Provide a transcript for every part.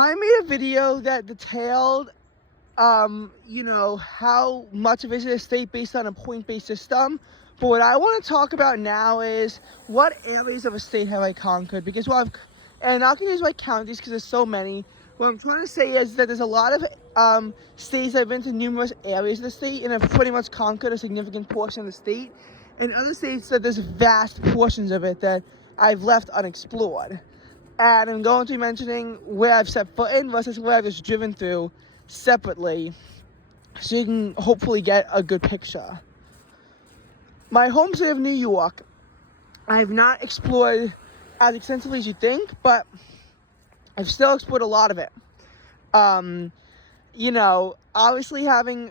I made a video that detailed, how much of it is a state based on a point-based system. But what I want to talk about now is what areas of a state have I conquered? Because and I'm not gonna use my counties because there's so many. What I'm trying to say is that there's a lot of states that I've been to numerous areas of the state and have pretty much conquered a significant portion of the state, and other states that there's vast portions of it that I've left unexplored. And I'm going to be mentioning where I've set foot in versus where I've just driven through separately, so you can hopefully get a good picture. My home state of New York, I have not explored as extensively as you think, but I've still explored a lot of it. Obviously having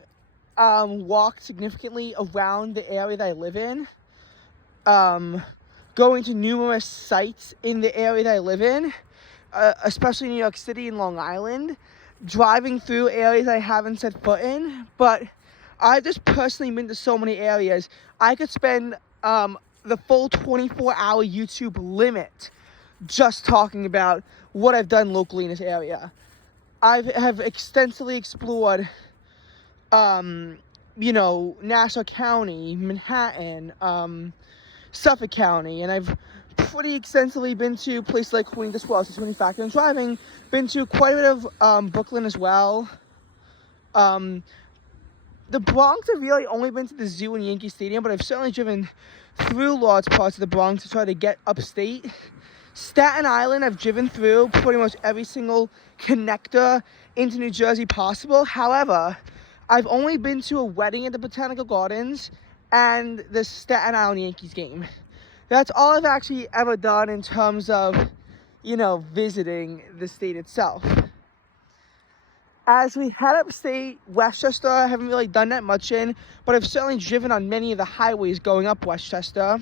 walked significantly around the area that I live in, going to numerous sites in the area that I live in, especially New York City and Long Island, driving through areas I haven't set foot in, but I've just personally been to so many areas. I could spend the full 24-hour YouTube limit just talking about what I've done locally in this area. I have extensively explored, Nassau County, Manhattan, Suffolk County, and I've pretty extensively been to places like Queens as well, so when you factor in driving, been to quite a bit of Brooklyn as well. The Bronx, I've really only been to the zoo and Yankee Stadium, but I've certainly driven through large parts of the Bronx to try to get upstate. Staten Island, I've driven through pretty much every single connector into New Jersey possible. However, I've only been to a wedding at the Botanical Gardens and the Staten Island Yankees game. That's all I've actually ever done in terms of, visiting the state itself. As we head upstate, Westchester, I haven't really done that much in, but I've certainly driven on many of the highways going up Westchester.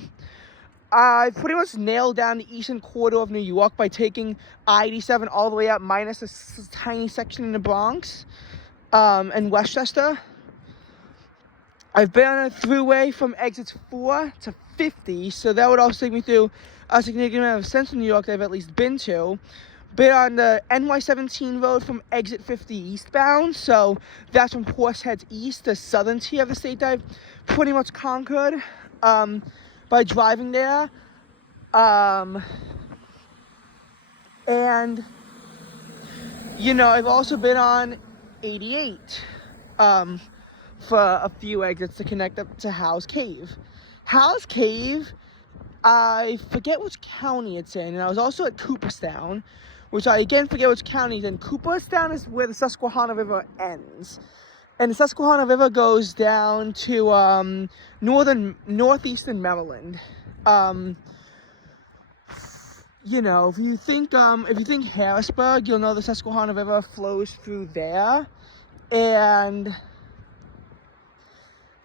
I pretty much nailed down the eastern corridor of New York by taking I-87 all the way up, minus a tiny section in the Bronx and Westchester. I've been on a throughway from exits 4 to 50, so that would also take me through a significant amount of central New York that I've at least been to. Been on the NY-17 road from exit 50 eastbound, so that's from Horseheads East, the southern tier of the state that I've pretty much conquered by driving there. And, I've also been on 88 for a few exits to connect up to Howes Cave. Howes Cave, I forget which county it's in, and I was also at Cooperstown, which I again forget which county it's in. Cooperstown is where the Susquehanna River ends, and the Susquehanna River goes down to northeastern Maryland. If you think Harrisburg, you'll know the Susquehanna River flows through there, and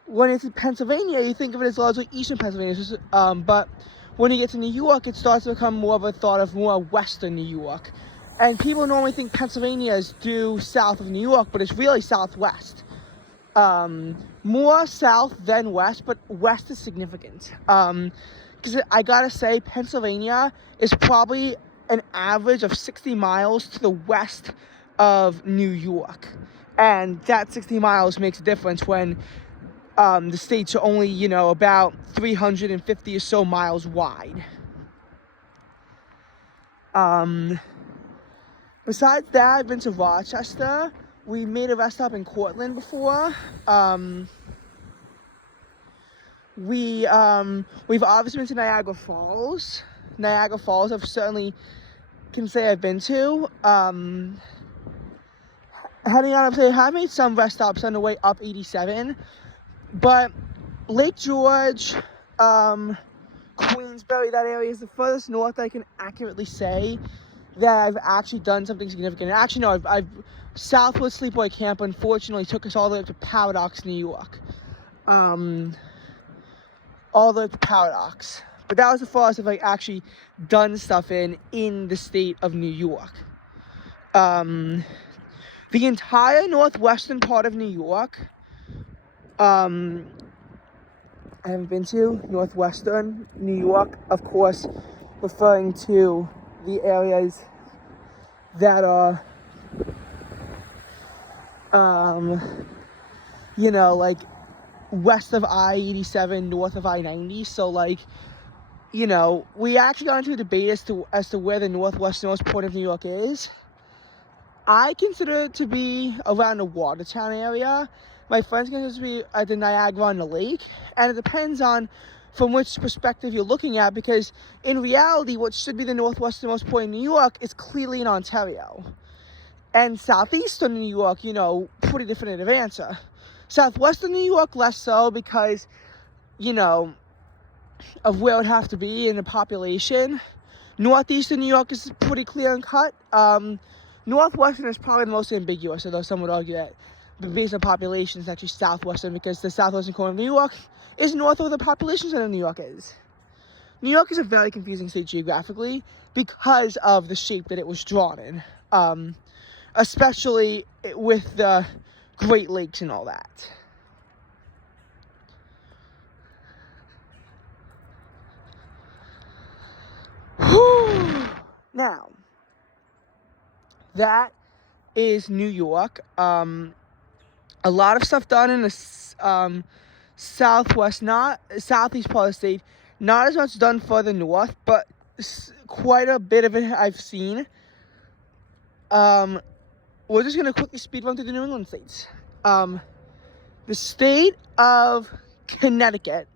when it's in Pennsylvania, you think of it as largely eastern Pennsylvania, but when you get to New York, it starts to become more of a thought of more western New York. And people normally think Pennsylvania is due south of New York, but it's really southwest. More south than west, but west is significant. Because I gotta say, Pennsylvania is probably an average of 60 miles to the west of New York. And that 60 miles makes a difference when the states are only, about 350 or so miles wide. Besides that, I've been to Rochester. We made a rest stop in Cortland before. We've obviously been to Niagara Falls. Niagara Falls, I've certainly can say I've been to. Heading on up there, I have made some rest stops on the way up 87. But Lake George, Queensbury, that area is the furthest north I can accurately say that I've actually done something significant. Actually, no, I've Southwood Sleepaway Camp unfortunately took us all the way up to Paradox, New York. All the way up to Paradox. But that was the farthest I've actually done stuff in the state of New York. The entire northwestern part of New York, I haven't been to. Northwestern New York, of course, referring to the areas that are you know, like west of I-87, north of I-90. So like, you know, we actually got into a debate as to where the northwesternmost point of New York is. I consider it to be around the Watertown area. My friends consider it to be at the Niagara on the lake, and it depends on from which perspective you're looking at, because in reality, what should be the northwesternmost point in New York is clearly in Ontario. And southeastern New York, you know, pretty definitive answer. Southwestern New York, less so, because, you know, of where it would have to be in the population. Northeastern New York is pretty clear and cut. Northwestern is probably the most ambiguous, although some would argue that based on population, it's actually southwestern, because the southwestern corner of New York is north of where the population center of New York is. New York is a very confusing state geographically because of the shape that it was drawn in, especially with the Great Lakes and all that. Now, that is New York. A lot of stuff done in the southwest, not southeast part of the state. Not as much done further north, but quite a bit of it I've seen. We're just gonna quickly speed run through the New England states. The state of Connecticut.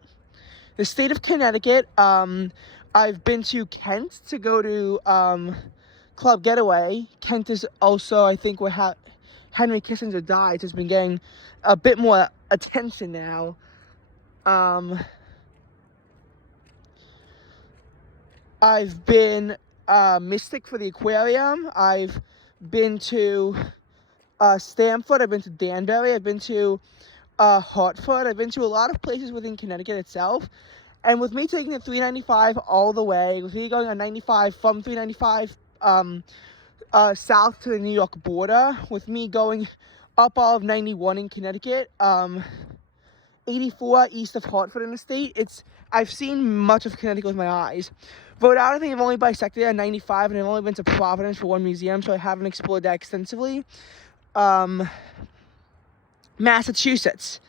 The state of Connecticut. I've been to Kent to go to Club Getaway. Kent is also, I think, where Henry Kissinger died. Has been getting a bit more attention now. I've been Mystic for the aquarium. I've been to Stamford. I've been to Danbury. I've been to Hartford. I've been to a lot of places within Connecticut itself. And with me taking the 395 all the way, with me going on 95 from 395 south to the New York border, with me going up all of 91 in Connecticut, 84 east of Hartford in the state, I've seen much of Connecticut with my eyes. Rhode Island, I think I've only bisected it at 95, and I've only been to Providence for one museum, so I haven't explored that extensively. Massachusetts.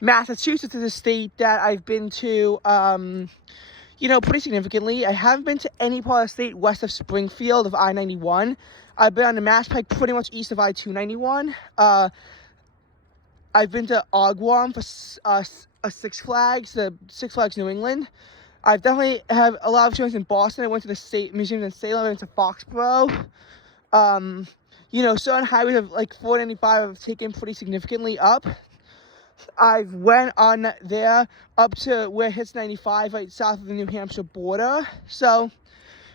Massachusetts is a state that I've been to, you know, pretty significantly. I haven't been to any part of the state west of Springfield of I-91. I've been on the Mass Pike pretty much east of I-291. I've been to Agawam for Six Flags, the Six Flags New England. I've definitely have a lot of experience in Boston. I went to the state museums in Salem. I went to Foxborough. You know, certain highways of like 495 have taken pretty significantly up. I've went on there up to where it hits 95, right south of the New Hampshire border. So,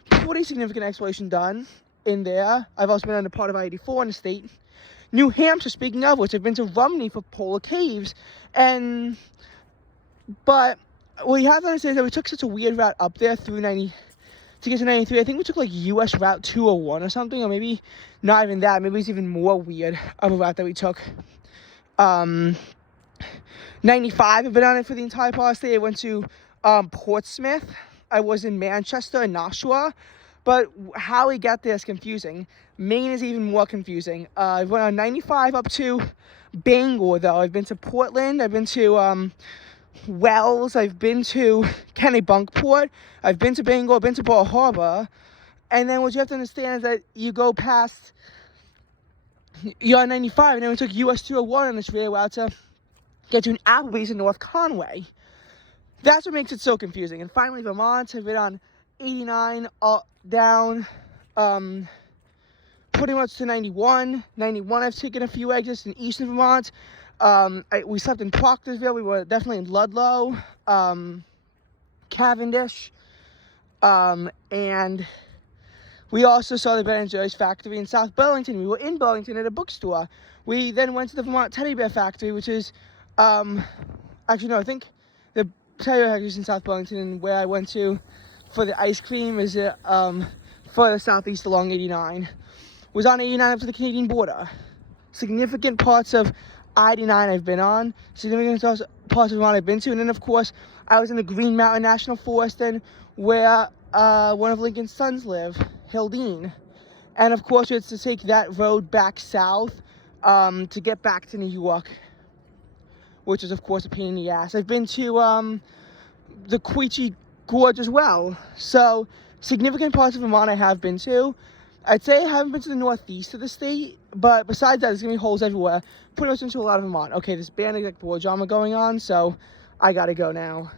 pretty significant exploration done in there. I've also been on the part of I-84 in the state. New Hampshire, speaking of which, I've been to Rumney for polar caves. But what you have to understand is that we took such a weird route up there through 90 to get to 93. I think we took like US Route 201 or something, or maybe not even that. Maybe it's even more weird of a route that we took. 95, I've been on it for the entire part of the state. I went to Portsmouth. I was in Manchester and Nashua. But how we got there is confusing. Maine is even more confusing. I went on 95 up to Bangor, though. I've been to Portland. I've been to Wells. I've been to Kennebunkport. I've been to Bangor. I've been to Bar Harbor. And then what you have to understand is that you go past, you're on 95, and then we took US 201 on this rail route to get to an Applebee's in North Conway. That's what makes it so confusing. And finally, Vermont. I've been on 89 down pretty much to 91. 91, I've taken a few exits in eastern Vermont. We slept in Proctorsville. We were definitely in Ludlow, Cavendish, and we also saw the Ben & Jerry's factory in South Burlington. We were in Burlington at a bookstore. We then went to the Vermont Teddy Bear Factory, which is, actually no, I think the Teddy Bear Factory is in South Burlington, and where I went to for the ice cream is further southeast along 89. Was on 89 up to the Canadian border. Significant parts of I-89 I've been on. Significant parts of Vermont I've been to. And then, of course, I was in the Green Mountain National Forest, and where one of Lincoln's sons live, Hildene. And, of course, we had to take that road back south to get back to New York, which is of course a pain in the ass. I've been to the Quechee Gorge as well. So significant parts of Vermont I have been to. I'd say I haven't been to the northeast of the state, but besides that, there's gonna be holes everywhere. Putting us into a lot of Vermont. Okay, this band exec board drama going on, so I gotta go now.